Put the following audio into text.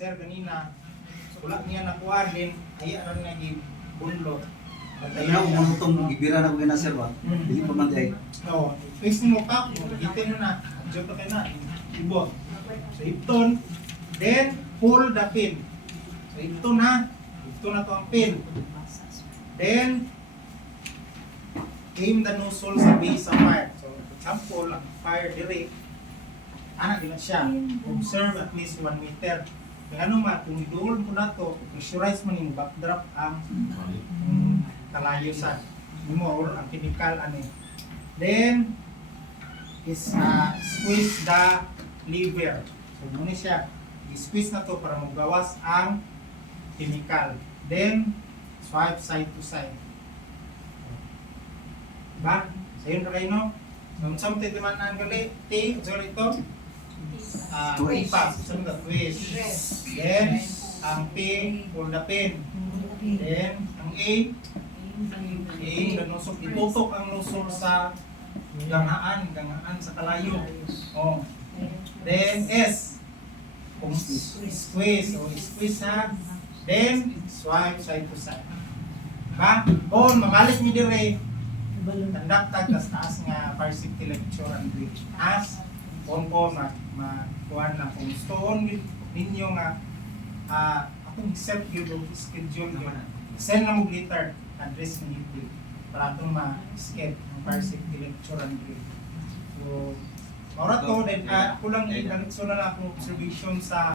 sir kanina. So wala niya nakuha din, ay aron nga gibunlot. Kaya ako manutong gibira na ko kina sir ba? Dili pa man day. Oo. Face mo pa, hitin mo na. Diyo pa kayo na. Ibot. So ipton. Then, pull the pin. So ipton ha. Ipton na to ang pin. Then, aim the nozzle sa base sa fire. So, for example, ang fire direct, anak din siya. Observe at least 1 meter. Kaya ano man, kung i-hold mo na to, pressurize mo yung backdrop ang kalayo sa mo or ang chemical ano. Then is squeeze the lever. So muna siya i-squeeze na to para magawas ang chemical. Then swipe side to side. Diba? Sayon na kayo no? So something naman ang gali sorry ito ipas. So twist. Then ang P pull the pin. Then ang A nusok, itutok ang nusok sa gangaan sa kalayo. Oh. Then S, kung squeeze, o squeeze ha. Then swipe side to side. Ha? O, mamalit nyo dire. Tandaktak, taas nga fire safety lecture and drill. As, kung makuhan na kung gusto ninyo nga akong set yung schedule yun. Send na mo later address ng YouTube para itong ma-skip ang fire safety lecture and drill. So, maura to, then ako lang i-direction na lang akong observation sa